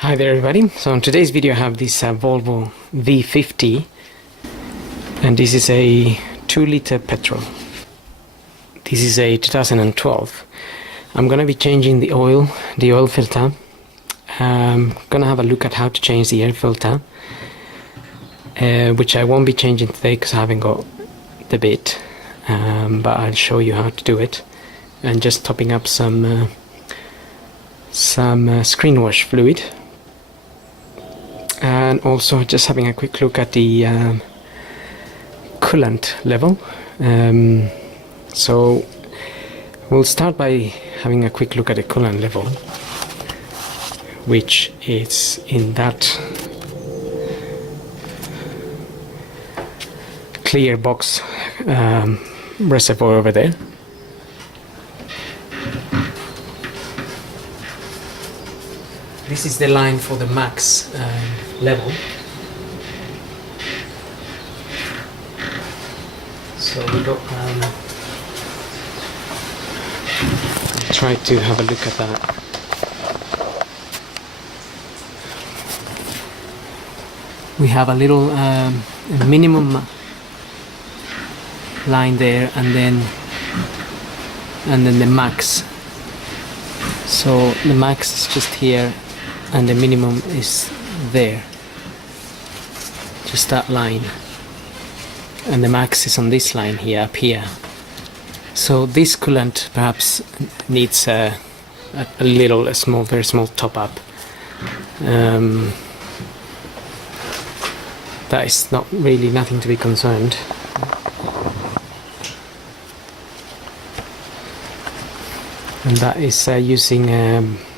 Hi there everybody, so in today's video I have this Volvo V50 and this is a 2-liter petrol. This is a 2012. I'm gonna be changing the oil filter. I'm gonna have a look at how to change the air filter, which I won't be changing today because I haven't got the bit, but I'll show you how to do it, and just topping up some screenwash fluid. And also just having a quick look at the coolant level. So we'll start by having a quick look at the coolant level, which is in that clear box reservoir over there. This is the line for the max level. So we got. Try to have a look at that. We have a little minimum line there, and then the max. So the max is just here, and the minimum is there, just that line, and the max is on this line here, up here. So this coolant perhaps needs a small, very small top up. That is not really nothing to be concerned. And that is using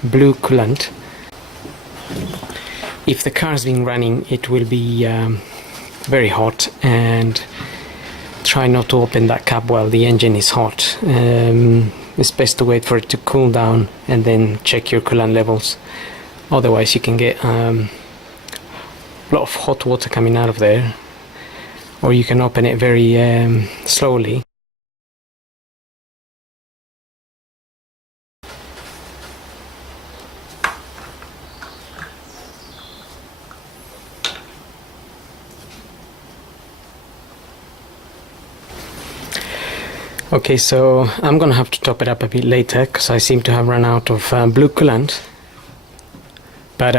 blue coolant. If the car is being running, it will be very hot, and try not to open that cap while the engine is hot. It's best to wait for it to cool down and then check your coolant levels. Otherwise you can get a lot of hot water coming out of there, or you can open it very slowly. Okay, so I'm gonna have to top it up a bit later because I seem to have run out of blue coolant, but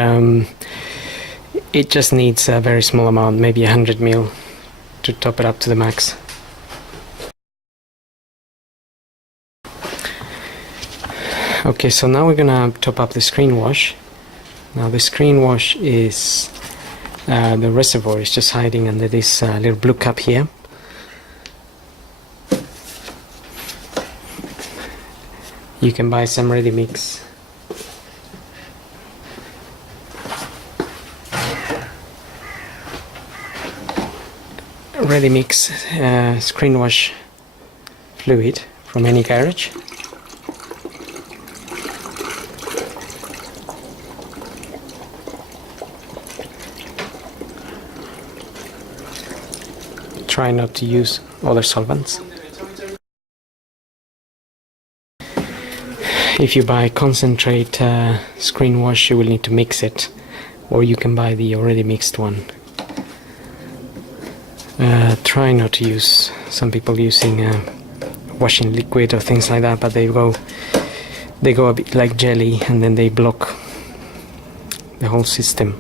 it just needs a very small amount, maybe 100 ml, to top it up to the max. Okay, so now we're gonna top up the screenwash. Now the screenwash is the reservoir is just hiding under this little blue cap here. You can buy some ready mix. Ready mix screenwash fluid from any garage. Try not to use other solvents. If you buy concentrate screenwash, you will need to mix it, or you can buy the already mixed one. Try not to use, some people using washing liquid or things like that, but they go a bit like jelly, and then they block the whole system.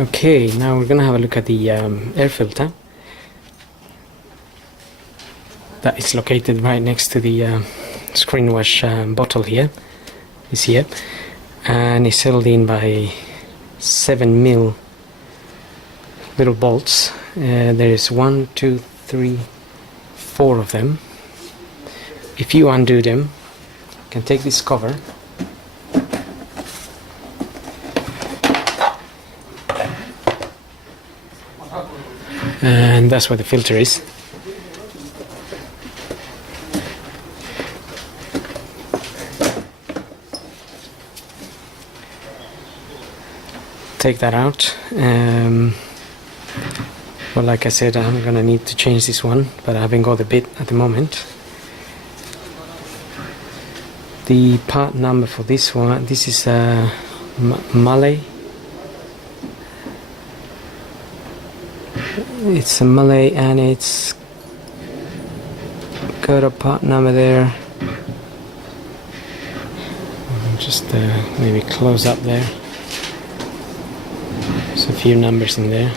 Okay, now we're gonna have a look at the air filter. That is located right next to the screenwash bottle here. Is here, and it's held in by 7mm little bolts. There is 1, 2, 3, 4 of them. If you undo them, you can take this cover. And that's where the filter is. Take that out. Well, like I said, I'm gonna need to change this one, but I haven't got the bit at the moment. The part number for this one, this is a Malay. It's a Malay and it's got a part number there. Just maybe close up there. There's a few numbers in there.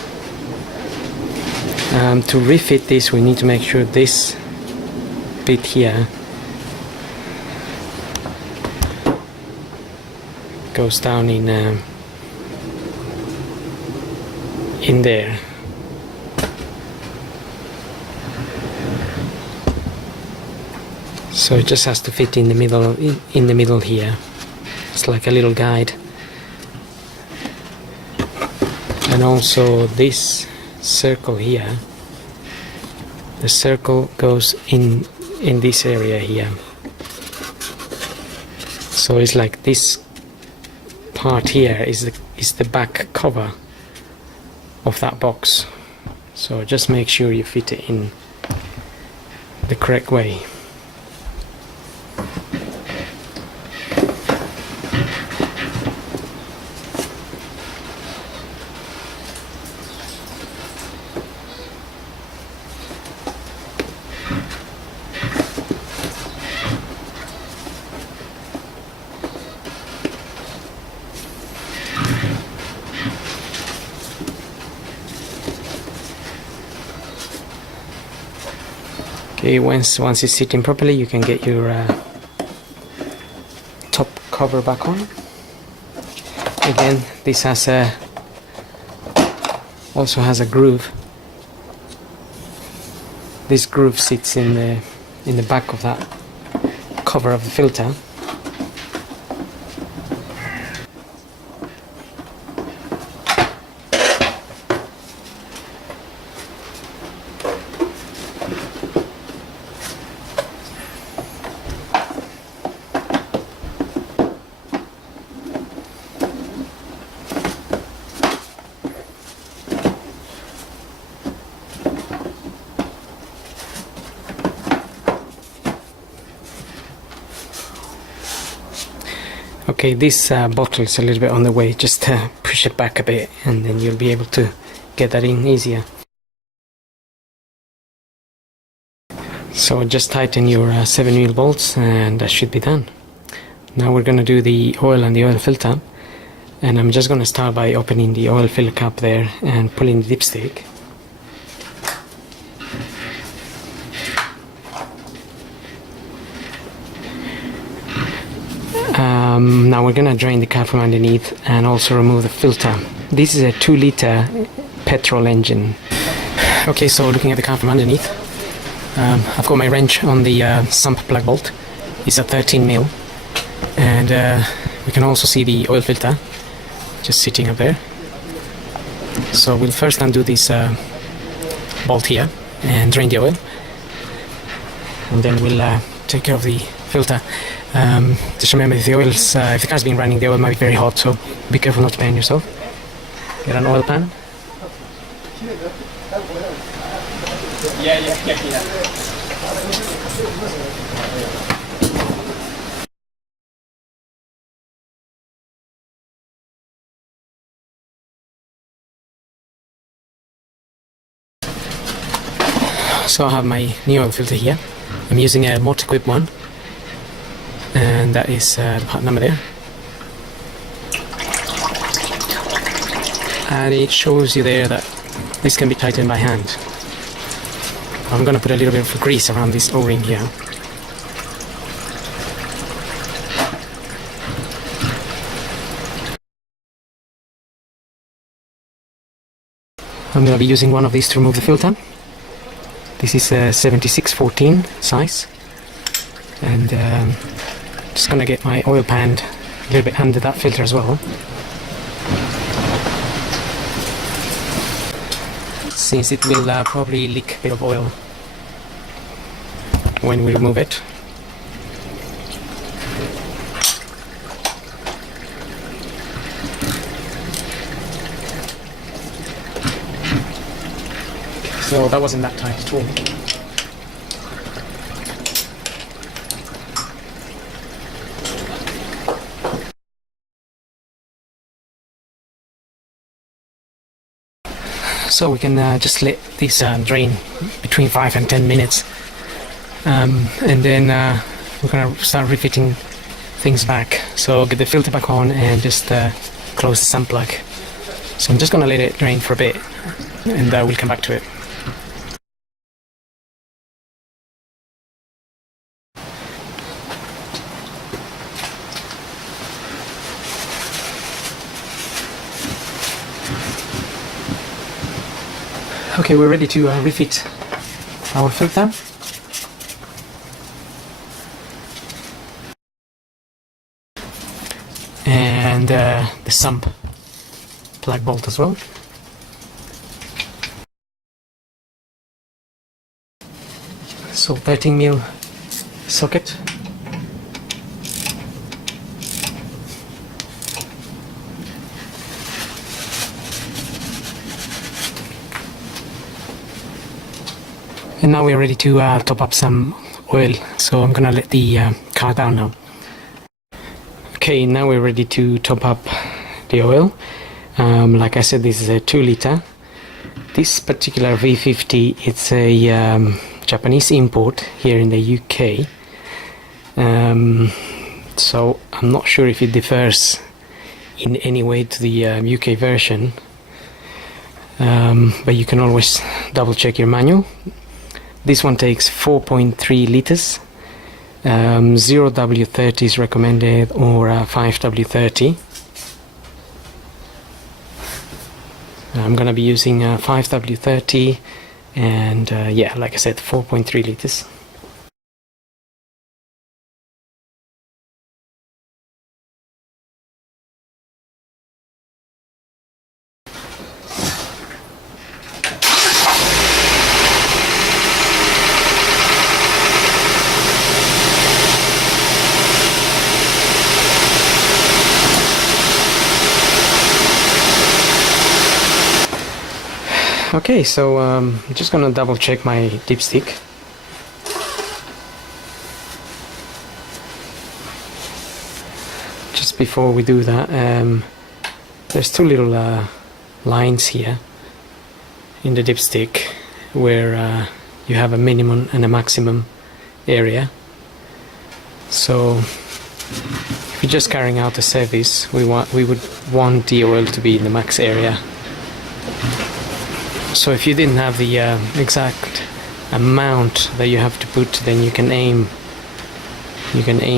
To refit this, we need to make sure this bit here goes down in there. So it just has to fit in the middle, in the middle here. It's like a little guide. And also this circle here, the circle goes in this area here. So it's like this part here is the back cover of that box. So just make sure you fit it in the correct way. Okay, once it's sitting properly, you can get your top cover back on. Again, this has also has a groove. This groove sits in the back of that cover of the filter. Okay, this bottle is a little bit on the way, just push it back a bit and then you'll be able to get that in easier. So just tighten your 7mm bolts and that should be done. Now we're going to do the oil and the oil filter, and I'm just going to start by opening the oil filler cap there and pulling the dipstick. Now we're going to drain the cap from underneath and also remove the filter. This is a 2-liter petrol engine. Okay, so looking at the cap from underneath, I've got my wrench on the sump plug bolt. It's a 13mm, and we can also see the oil filter just sitting up there. So we'll first undo this bolt here and drain the oil, and then we'll take care of the filter. Just remember, if the car's been running, the oil might be very hot, so be careful not to burn yourself. Get an oil pan. So I have my new oil filter here. I'm using a Motor-Equip one, and that is the part number there. And it shows you there that this can be tightened by hand. I'm going to put a little bit of grease around this O-ring here. I'm going to be using one of these to remove the filter. This is a 7614 size, and just going to get my oil pan a little bit under that filter as well, since it will probably leak a bit of oil when we remove it. So that wasn't that tight at all. So we can just let this drain between 5 and 10 minutes, and then we're gonna start refitting things back. So get the filter back on and just close the sump plug. So I'm just gonna let it drain for a bit, and we'll come back to it. Okay, we're ready to refit our filter. And the sump plug bolt as well. So 13mm socket. And now we're ready to top up some oil, so I'm gonna let the car down now. Okay, now we're ready to top up the oil. Like I said, this is a 2 liter. This particular V50, it's a Japanese import here in the UK. So I'm not sure if it differs in any way to the UK version, but you can always double check your manual. This one takes 4.3 liters. 0W30 is recommended, or 5W30. I'm gonna be using 5W30, and yeah, like I said, 4.3 liters. Okay, so I'm just gonna double check my dipstick. Just before we do that, there's 2 little lines here in the dipstick where you have a minimum and a maximum area. So if you're just carrying out a service, we would want the oil to be in the max area. So if you didn't have the exact amount that you have to put, then you can aim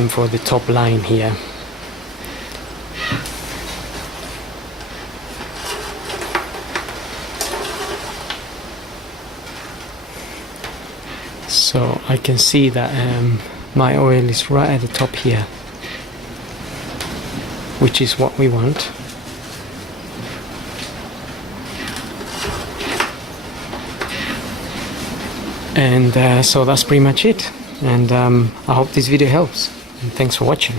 for the top line here. So I can see that my oil is right at the top here, which is what we want. And so that's pretty much it, and I hope this video helps, and thanks for watching.